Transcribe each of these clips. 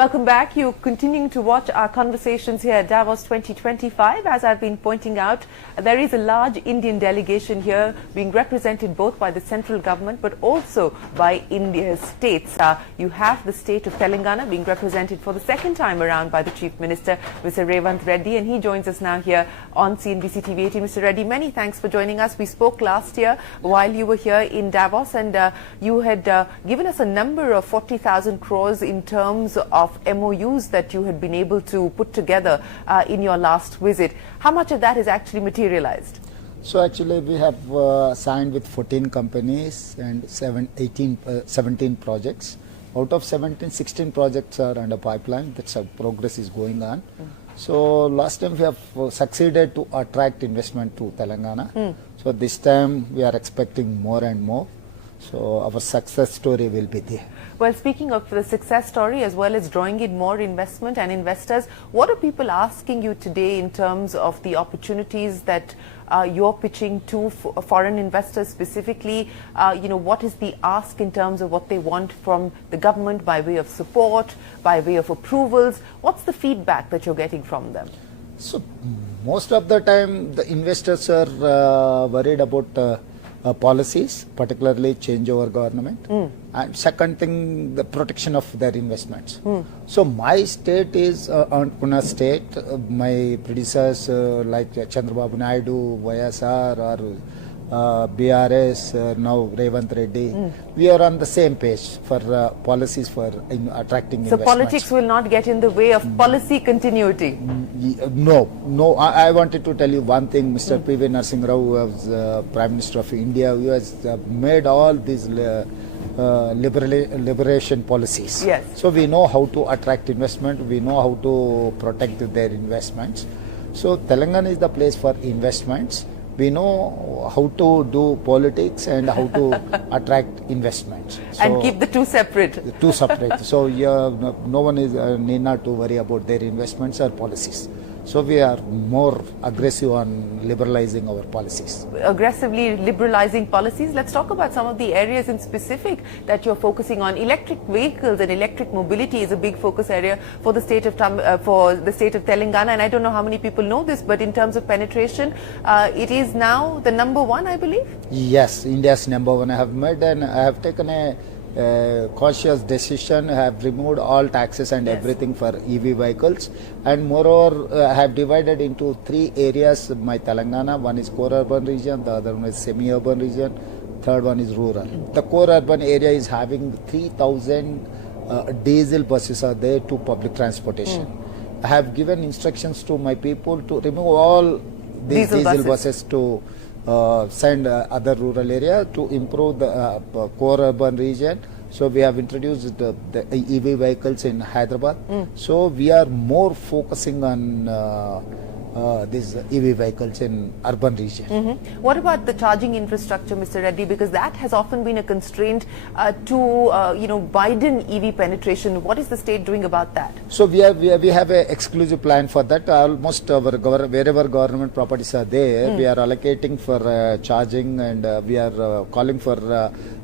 Welcome back. You're continuing to watch our conversations here at Davos 2025. As I've been pointing out, there is a large Indian delegation here being represented both by the central government but also by India's states. You have the state of Telangana being represented for the second time around by the Chief Minister, Mr. Revanth Reddy, and he joins us now here on CNBC TV 18. Mr. Reddy, many thanks for joining us. We spoke last year while you were here in Davos, and you had given us a number of 40,000 crores in terms of MOUs that you had been able to put together in your last visit. How much of that is actually materialized? So actually we have signed with 14 companies and 17 projects. Out of 17, 16 projects are under pipeline. That's how progress is going on. So last time we have succeeded to attract investment to Telangana. So this time we are expecting more and more. So our success story will be there. Well, speaking of the success story as well as drawing in more investment and investors, what are people asking you today in terms of the opportunities that you're pitching to foreign investors specifically? What is the ask in terms of what they want from the government by way of support, by way of approvals? What's the feedback that you're getting from them? So most of the time the investors are worried about policies, particularly change over government, and second thing, the protection of their investments. So my state is Pune state. My predecessors like Chandrababu Naidu, YSR, or BRS, now Revanth Reddy, we are on the same page for policies for attracting investments. So politics will not get in the way of policy continuity? No. I wanted to tell you one thing. Mr. P.V. Narasimha Rao, who was Prime Minister of India, who has made all these liberation policies. Yes. So we know how to attract investment, we know how to protect their investments. So Telangana is the place for investments. We know how to do politics and how to attract investments. So and keep the two separate. Two separate. So no one is need not to worry about their investments or policies. So we are more aggressive on liberalizing our policies. Aggressively liberalizing policies. Let's talk about some of the areas in specific that you're focusing on. Electric vehicles and electric mobility is a big focus area for the state of Telangana. And I don't know how many people know this, but in terms of penetration, it is now the number one, I believe. Yes, India's number one. I have made and I have taken a cautious decision. I have removed all taxes and everything for EV vehicles, and moreover I have divided into three areas my Telangana. One is core urban region, the other one is semi-urban region, third one is rural. The core urban area is having 3,000 diesel buses are there to public transportation. I have given instructions to my people to remove all these diesel buses to send other rural area to improve the core urban region. So we have introduced the EV vehicles in Hyderabad. So we are more focusing on these EV vehicles in urban region. What about the charging infrastructure, Mr. Reddy? Because that has often been a constraint to widen EV penetration. What is the state doing about that? So we have an exclusive plan for that. Almost wherever government properties are there, we are allocating for charging, and we are calling for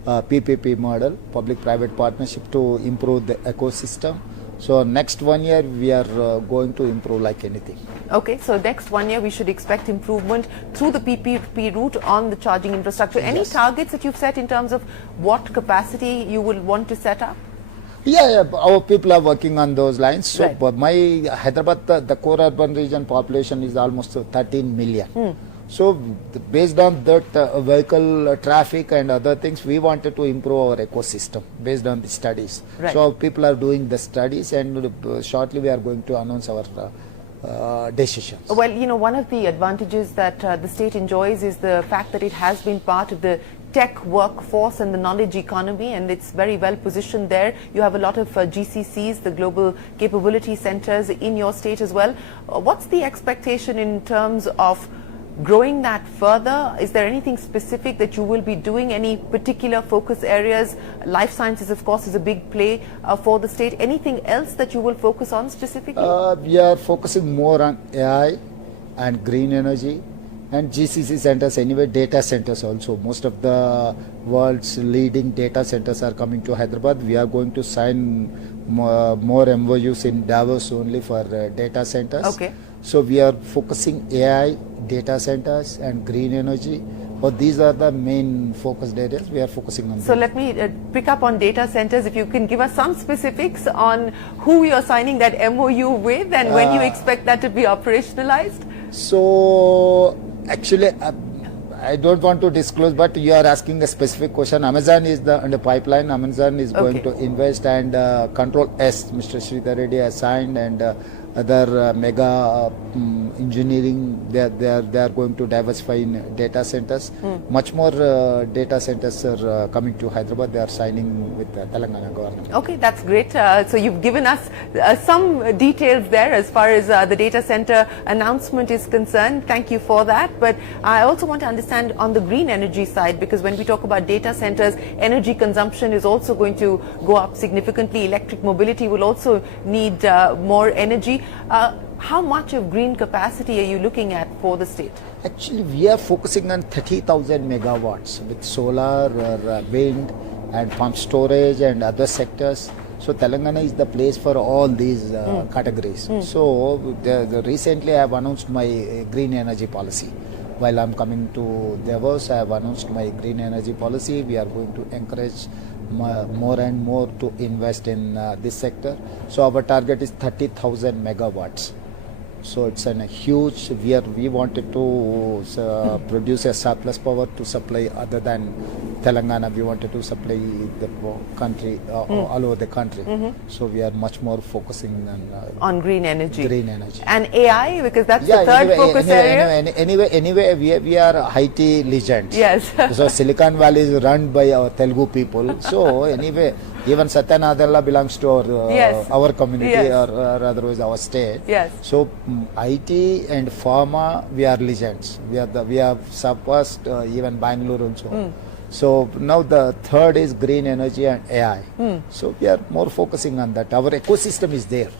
PPP model, public-private partnership, to improve the ecosystem. So next 1 year we are going to improve like anything. Okay, so next 1 year we should expect improvement through the PPP route on the charging infrastructure. Any targets that you've set in terms of what capacity you will want to set up? Yeah, our people are working on those lines. So my Hyderabad, the core urban region population is almost 13 million. So based on that vehicle traffic and other things, we wanted to improve our ecosystem based on the studies. So people are doing the studies, and shortly we are going to announce our decisions. Well, one of the advantages that the state enjoys is the fact that it has been part of the tech workforce and the knowledge economy, and it's very well positioned there. You have a lot of GCCs, the Global Capability Centers, in your state as well. What's the expectation in terms of growing that further? Is there anything specific that you will be doing? Any particular focus areas? Life sciences, of course, is a big play for the state. Anything else that you will focus on specifically? We are focusing more on AI and green energy And GCC centers, anyway, data centers also. Most of the world's leading data centers are coming to Hyderabad. We are going to sign more MOUs in Davos only for data centers. Okay. So we are focusing AI, data centers and green energy. But these are the main focused areas we are focusing on. So let me pick up on data centers. If you can give us some specifics on who you're signing that MOU with and when you expect that to be operationalized. So actually, I don't want to disclose, but you are asking a specific question. Amazon is on the pipeline. Amazon is going to invest, and Control S, Mr. Revanth Reddy has signed, and other mega engineering. They are going to diversify in data centers. Much more data centers are coming to Hyderabad. They are signing with the Telangana government. Okay, that's great. So you've given us some details there as far as the data center announcement is concerned. Thank you for that. But I also want to understand on the green energy side, because when we talk about data centers, energy consumption is also going to go up significantly. Electric mobility will also need more energy. How much of green capacity are you looking at for the state? Actually, we are focusing on 30,000 megawatts with solar, wind and pump storage and other sectors. So Telangana is the place for all these categories. So recently I have announced my green energy policy. While I'm coming to Davos, I have announced my green energy policy. We are going to encourage more and more to invest in this sector. So our target is 30,000 megawatts. So it's a huge, we wanted to produce a surplus power to supply other than Telangana. We wanted to supply the country, all over the country. So we are much more focusing on green energy. Green energy. And AI, because that's the third focus area. Anyway, we are IT legends. Yes. So Silicon Valley is run by our Telugu people. So anyway, even Satya Nadella belongs to our community or otherwise our state. Yes. So IT and pharma, we are legends. We have surpassed even Bangalore also. So now the third is green energy and AI. So we are more focusing on that. Our ecosystem is there.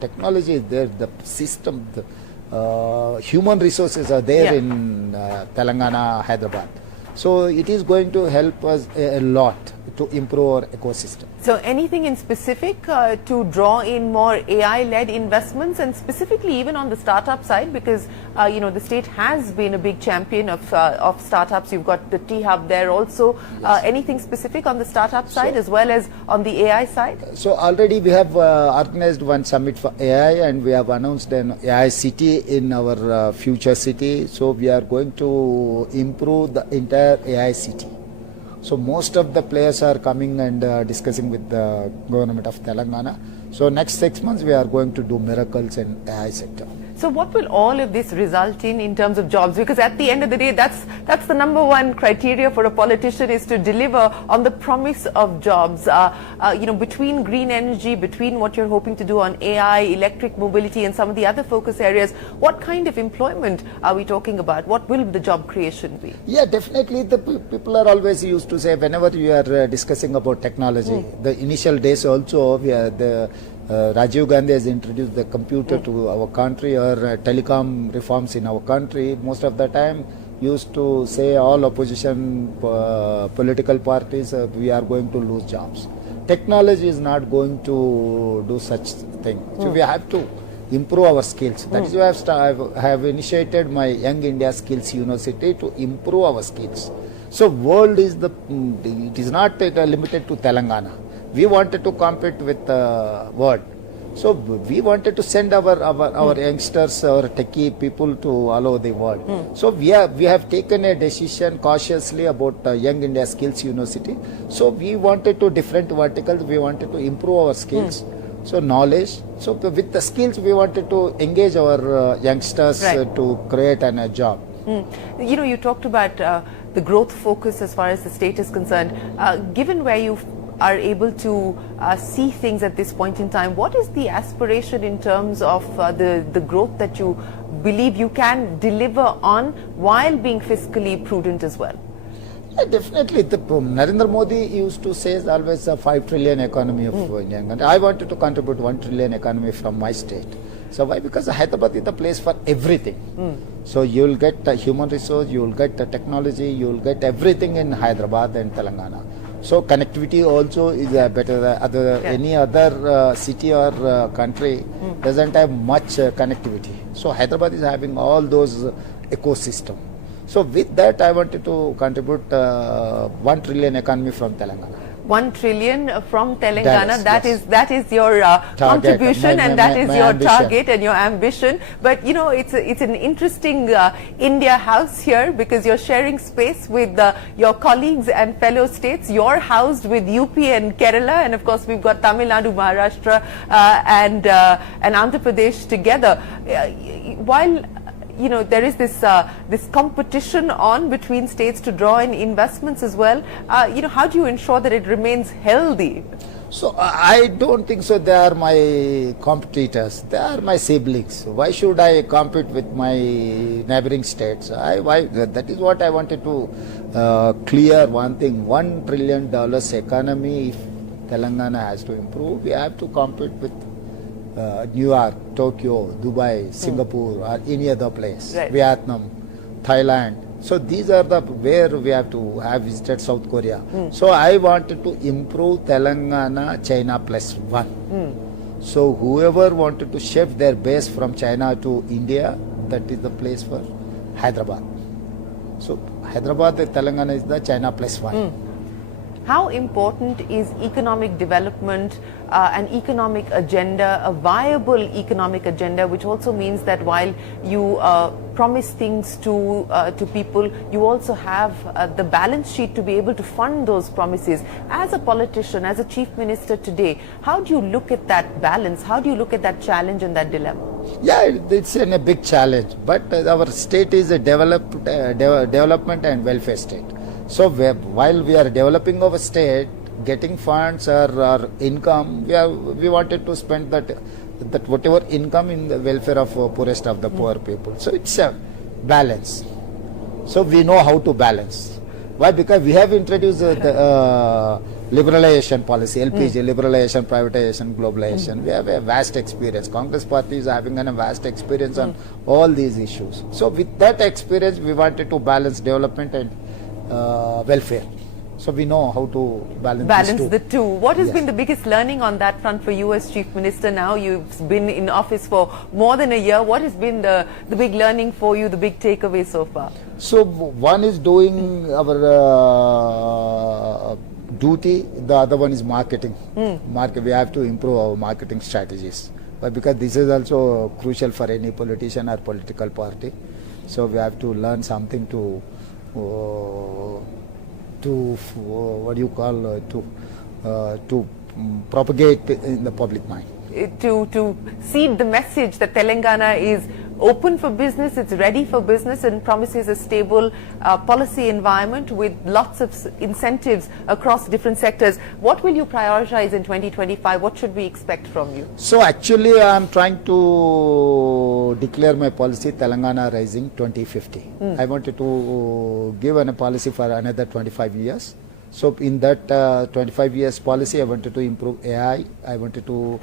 Technology is there. The system, the human resources are there in Telangana, Hyderabad. So it is going to help us a lot to improve our ecosystem. So anything in specific to draw in more AI-led investments, and specifically even on the startup side, because the state has been a big champion of startups. You've got the T-Hub there also. Anything specific on the startup side as well as on the AI side? So already we have organized one summit for AI, and we have announced an AI city in our future city. So we are going to improve the entire AI city. So most of the players are coming and discussing with the government of Telangana. So next 6 months we are going to do miracles in AI sector. So what will all of this result in terms of jobs? Because at the end of the day, that's the number one criteria for a politician, is to deliver on the promise of jobs. Between green energy, between what you're hoping to do on AI, electric mobility and some of the other focus areas, what kind of employment are we talking about? What will the job creation be? Yeah, definitely the people are always used to say, whenever you are discussing about technology, the initial days also, Rajiv Gandhi has introduced the computer to our country, or telecom reforms in our country. Most of the time used to say all opposition political parties, we are going to lose jobs. Technology is not going to do such thing. So we have to improve our skills. That is why I have initiated my Young India Skills University to improve our skills. So world is it is not limited to Telangana. We wanted to compete with the world. So we wanted to send our youngsters, our techie people to all over the world. So we have taken a decision cautiously about Young India Skills University. So we wanted to different verticals. We wanted to improve our skills. So knowledge. So with the skills, we wanted to engage our youngsters to create a job. You talked about the growth focus as far as the state is concerned. Given where you are able to see things at this point in time, what is the aspiration in terms of the growth that you believe you can deliver on while being fiscally prudent as well? Yeah, definitely. Narendra Modi used to say always a 5 trillion economy of India. And I wanted to contribute 1 trillion economy from my state. So why? Because Hyderabad is the place for everything. So you will get human resource, you will get technology, you will get everything in Hyderabad and Telangana. So connectivity also is better than any other city or country doesn't have much connectivity. So Hyderabad is having all those ecosystem. So with that I wanted to contribute 1 trillion economy from Telangana. 1 trillion from Telangana. Yes. That is your contribution, and that is your ambition. target and your ambition. But you know, it's an interesting India house here, because you're sharing space with your colleagues and fellow states. You're housed with UP and Kerala, and of course we've got Tamil Nadu, Maharashtra, and Andhra Pradesh together. While you know, there is this competition on between states to draw in investments as well. You know, how do you ensure that it remains healthy? So I don't think so. They are my competitors. They are my siblings. Why should I compete with my neighboring states? That is what I wanted to clear one thing. $1 trillion economy. If Telangana has to improve, we have to compete with New York, Tokyo, Dubai, Singapore, or any other place, right. Vietnam, Thailand. So these are the where we have to have visited South Korea. So I wanted to improve Telangana China +1. So whoever wanted to shift their base from China to India, that is the place for Hyderabad. So Hyderabad, Telangana is the China +1. How important is economic development, an economic agenda, a viable economic agenda, which also means that while you promise things to people, you also have the balance sheet to be able to fund those promises. As a politician, as a chief minister today, how do you look at that balance? How do you look at that challenge and that dilemma? Yeah, it's a big challenge, but our state is a development and welfare state. So while we are developing our state, getting funds or income, we wanted to spend that whatever income in the welfare of poorest of the poor people. So it's a balance. So we know how to balance. Why? Because we have introduced the liberalization policy, LPG, liberalization, privatization, globalization. We have a vast experience. Congress party is having a vast experience on all these issues. So with that experience, we wanted to balance development and welfare. So we know how to balance the two. What has been the biggest learning on that front for you as Chief Minister now? You've been in office for more than a year. What has been the big learning for you, the big takeaway so far? So one is doing our duty, the other one is marketing. We have to improve our marketing strategies. But because this is also crucial for any politician or political party. So we have to learn something to propagate in the public mind. To seed the message that Telangana is open for business, it's ready for business, and promises a stable policy environment with lots of incentives across different sectors. What will you prioritize in 2025? What should we expect from you? So actually I am trying to declare my policy Telangana Rising 2050. I wanted to give a policy for another 25 years. So in that 25 years policy, I wanted to improve AI, I wanted to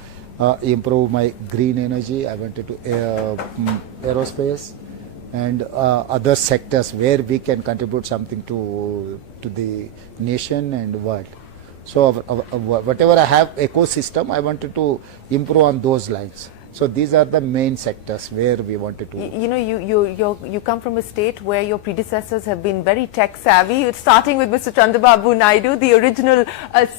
improve my green energy, I wanted to aerospace and other sectors where we can contribute something to the nation and world. So whatever I have ecosystem, I wanted to improve on those lines. So these are the main sectors where we wanted to. You know, you come from a state where your predecessors have been very tech savvy, starting with Mr. Chandrababu Naidu, the original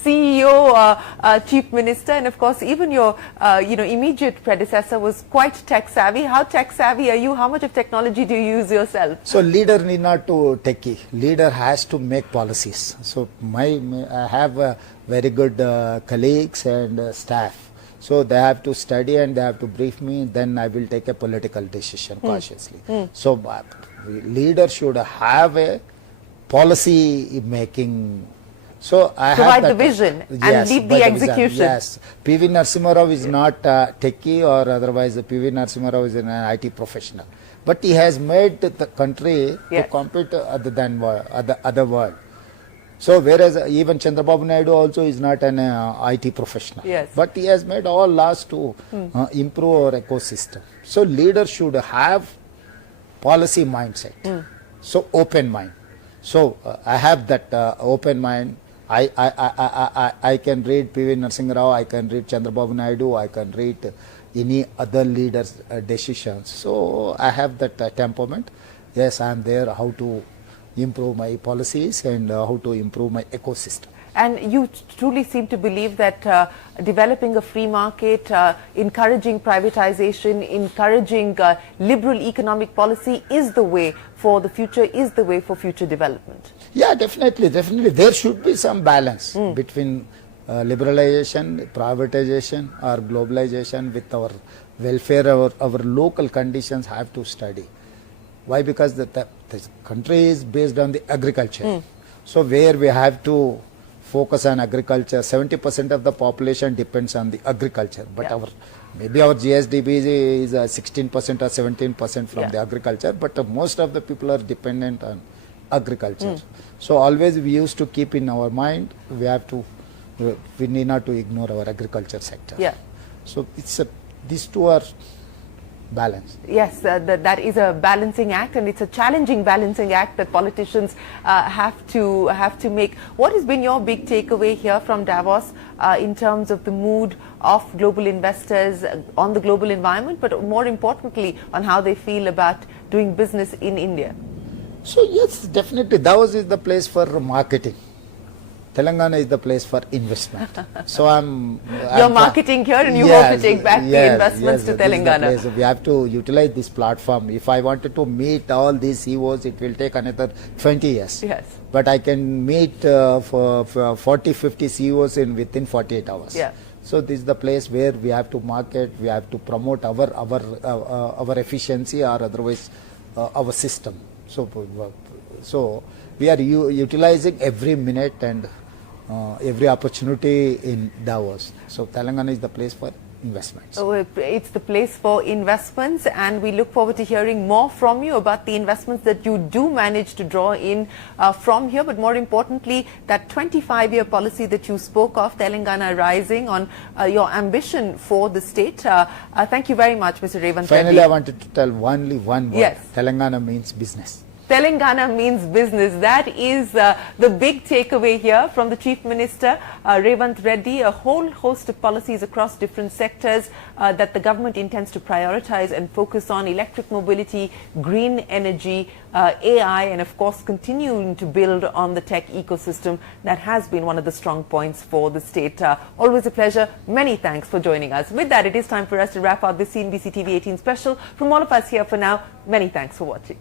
CEO, Chief Minister, and of course even your immediate predecessor was quite tech savvy. How tech savvy are you? How much of technology do you use yourself? So leader need not to techie. Leader has to make policies. So I have very good colleagues and staff. So they have to study and they have to brief me, then I will take a political decision cautiously. So leader should have a policy making. So I provide have the vision and lead the execution. Yes, PV Narasimha Rao is not techie, or otherwise PV Narasimha Rao is an IT professional. But he has made the country to compete other world. So whereas even Chandrababu Naidu also is not an IT professional, but he has made all laws to improve our ecosystem. So leaders should have policy mindset. So open mind. So I have that open mind. I can read P.V. Narasimha Rao, I can read Chandrababu Naidu, I can read any other leaders' decisions. So I have that temperament. Yes, I am there how to improve my policies and how to improve my ecosystem. And you truly seem to believe that developing a free market, encouraging privatization, encouraging liberal economic policy is the way for the future, is the way for future development. Yeah, definitely. There should be some balance between liberalization, privatization or globalization with our welfare. Our local conditions have to study. Why? Because the country is based on the agriculture. So where we have to focus on agriculture, 70% of the population depends on the agriculture. But maybe our GSDP is 16% or 17% from the agriculture, but most of the people are dependent on agriculture. So always we used to keep in our mind, we need not to ignore our agriculture sector. Yeah. So these two are balanced. Yes, that is a balancing act, and it's a challenging balancing act that politicians have to make. What has been your big takeaway here from Davos in terms of the mood of global investors on the global environment, but more importantly on how they feel about doing business in India? So yes, definitely Davos is the place for marketing. Telangana is the place for investment. So You're marketing here and you hope to take back the investments to Telangana. We have to utilize this platform. If I wanted to meet all these CEOs, it will take another 20 years. Yes. But I can meet for 40, 50 CEOs within 48 hours. Yeah. So this is the place where we have to market, we have to promote our efficiency or otherwise our system. So we are utilizing every minute and every opportunity in Davos. So Telangana is the place for investments. So it's the place for investments, and we look forward to hearing more from you about the investments that you do manage to draw in from here, but more importantly, that 25-year policy that you spoke of, Telangana Rising, on your ambition for the state. Thank you very much, Mr. Revanth Reddy. Finally, I wanted to tell only one word. Yes. Telangana means business. Telangana means business. That is the big takeaway here from the Chief Minister, Revanth Reddy. A whole host of policies across different sectors that the government intends to prioritize and focus on: electric mobility, green energy, AI, and of course continuing to build on the tech ecosystem that has been one of the strong points for the state. Always a pleasure. Many thanks for joining us. With that, it is time for us to wrap up this CNBC TV 18 special. From all of us here for now, many thanks for watching.